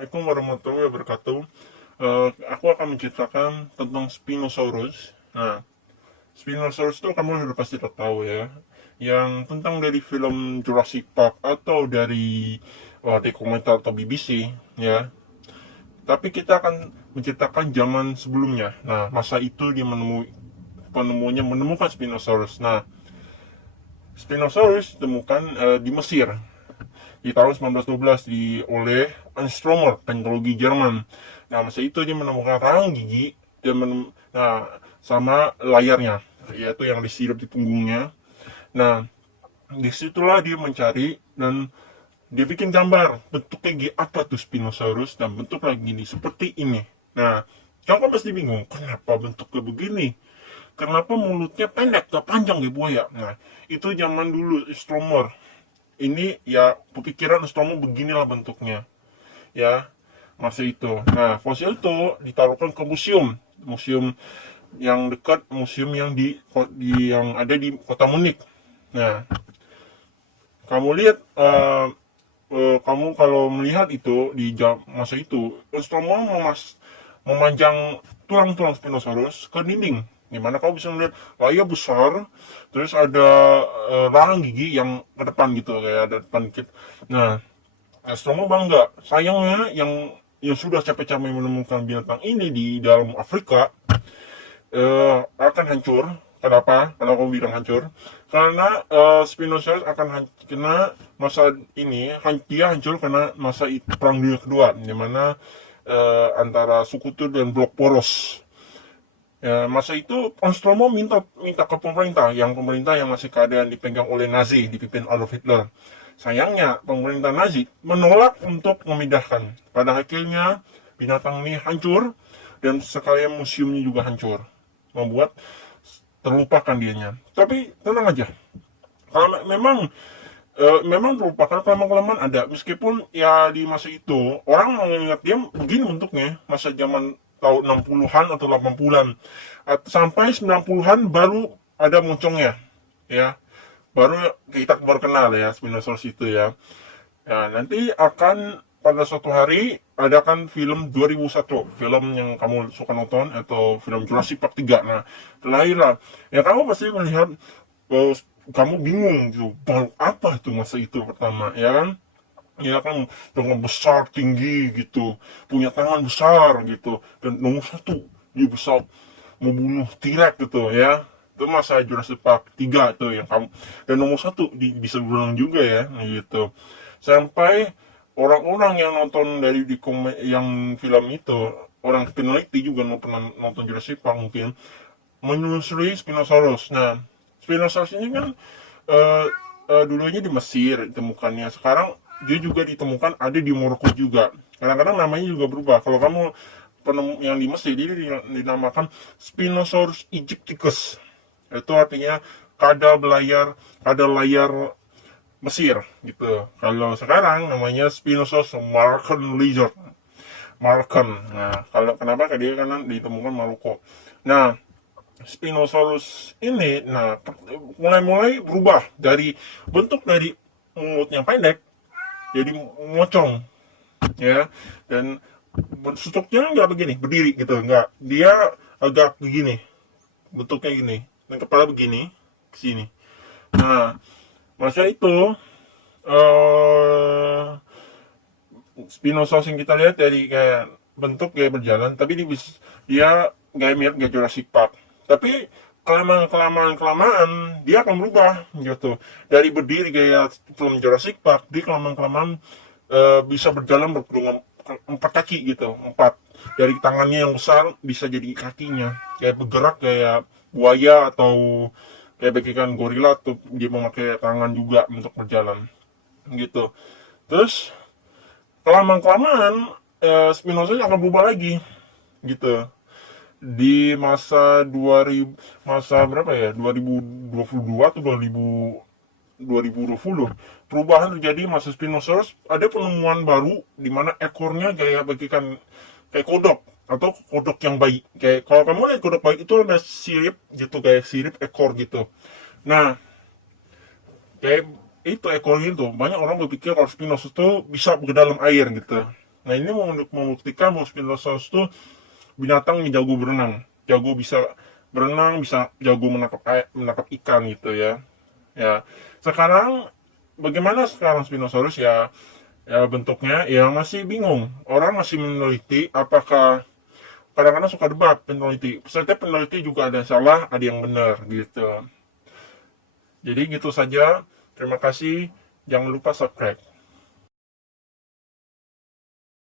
Assalamualaikum warahmatullahi wabarakatuh. Aku akan menceritakan tentang Spinosaurus. Nah, Spinosaurus itu kamu sudah pasti tahu ya, yang tentang dari film Jurassic Park atau dari dokumenter atau BBC ya. Tapi kita akan menceritakan zaman sebelumnya. Nah, masa itu dia penemunya menemukan Spinosaurus. Nah, Spinosaurus ditemukan di Mesir di tahun 1912 oleh Anstromer, teknologi Jerman. Nah, masa itu dia menemukan rahang gigi dan sama layarnya, yaitu yang disirup di punggungnya. Nah, disitulah dia mencari dan dia bikin gambar bentuknya apa tuh Spinosaurus dan bentuknya gini seperti ini. Nah, kamu kan pasti bingung, kenapa bentuknya begini? Kenapa mulutnya pendek, gak panjang ya buaya? Nah, itu zaman dulu Astromer. Ini ya kepikiran Nostromo beginilah bentuknya ya masa itu. Nah, fosil itu ditaruhkan ke museum yang dekat museum yang yang ada di kota Munich. Nah, kamu lihat kamu kalau melihat itu di masa itu Nostromo memanjang tulang-tulang Spinosaurus ke dinding, dimana kau bisa melihat layar besar, terus ada rahang gigi yang ke depan gitu, kayak ada depan dikit. Nah, Astromo bangga. Sayangnya yang sudah capek-capek menemukan binatang ini di dalam Afrika akan hancur. Kenapa? Kenapa aku bilang hancur? Karena Spinosaurus akan kena masa ini, dia hancur karena masa Perang Dunia Kedua, di mana antara Sekutu dan Blok Poros. Ya, masa itu Nostromo minta ke pemerintah yang masih keadaan dipegang oleh Nazi, dipimpin Adolf Hitler. Sayangnya pemerintah Nazi menolak untuk memindahkan. Pada akhirnya binatang ini hancur dan sekalian museumnya juga hancur, membuat terlupakan dianya. Tapi tenang aja, kalau memang terlupakan kelamaan ada, meskipun ya di masa itu orang mengingat dia begini bentuknya masa zaman tahun 60-an atau 80-an sampai 90-an baru ada moncongnya ya, baru kenal ya Spinosaurus itu ya. Nah, nanti akan pada suatu hari adakan film 2001, film yang kamu suka nonton, atau film Jurassic Park 3. Nah, lahirlah ya, kamu pasti melihat uh, kamu bingung gitu, makhluk apa itu masa itu pertama ya kan, dengan besar tinggi gitu, punya tangan besar gitu, dan nomor satu dia besar membunuh T-Rex gitu ya. Itu masa Jurassic Park 3 tuh yang kamu, dan nomor satu bisa berenang juga ya gitu. Sampai orang-orang yang nonton dari yang film itu, orang peneliti juga pernah nonton Jurassic Park mungkin, menelusuri Spinosaurus. Nah, Spinosaurus ini kan dulunya di Mesir ditemukannya. Sekarang dia juga ditemukan ada di Maroko juga. Kadang-kadang namanya juga berubah. Kalau kamu penemu yang di Mesir, dia dinamakan Spinosaurus Egypticus. Itu artinya kada layar Mesir gitu. Kalau sekarang namanya Spinosaurus Marcan Lizard. Marcan. Nah, kalau kenapa? Karena ditemukan Maroko. Nah, Spinosaurus ini, mulai berubah dari bentuk dari mulut yang pendek jadi mocong, ya, dan bentuknya nggak begini, berdiri gitu, nggak, dia agak begini, bentuknya gini, dan kepala begini, ke sini. Nah, masa itu eh Spinosaurus yang kita lihat dari kayak bentuk kayak berjalan, tapi dia kayak mirip kayak Jurassic Park. Tapi kelamaan dia akan berubah gitu. Dari berdiri kayak film Jurassic Park, dia kelamaan bisa berjalan dengan empat kaki gitu, empat. Dari tangannya yang besar bisa jadi kakinya, kayak bergerak kayak buaya, atau kayak bagikan gorila tuh, dia memakai tangan juga untuk berjalan gitu. Terus kelamaan Spinoza akan berubah lagi gitu di masa berapa ya, 2022 atau 2020, perubahan terjadi masa Spinosaurus. Ada penemuan baru di mana ekornya kayak bagikan kayak kodok, atau kodok yang baik. Kayak kalau kamu lihat kodok baik itu ada sirip gitu, kayak sirip ekor gitu. Nah, kayak itu ekornya itu banyak orang berpikir kalau Spinosaurus itu bisa ke dalam air gitu. Nah, ini mau membuktikan bahwa Spinosaurus itu binatang yang jago berenang, jago bisa berenang, bisa jago menangkap ikan gitu ya. Ya, sekarang bagaimana sekarang Spinosaurus ya? Ya bentuknya ya masih bingung. Orang masih meneliti apakah, kadang-kadang suka debat peneliti. Setiap peneliti juga ada yang salah, ada yang benar gitu. Jadi gitu saja. Terima kasih. Jangan lupa subscribe.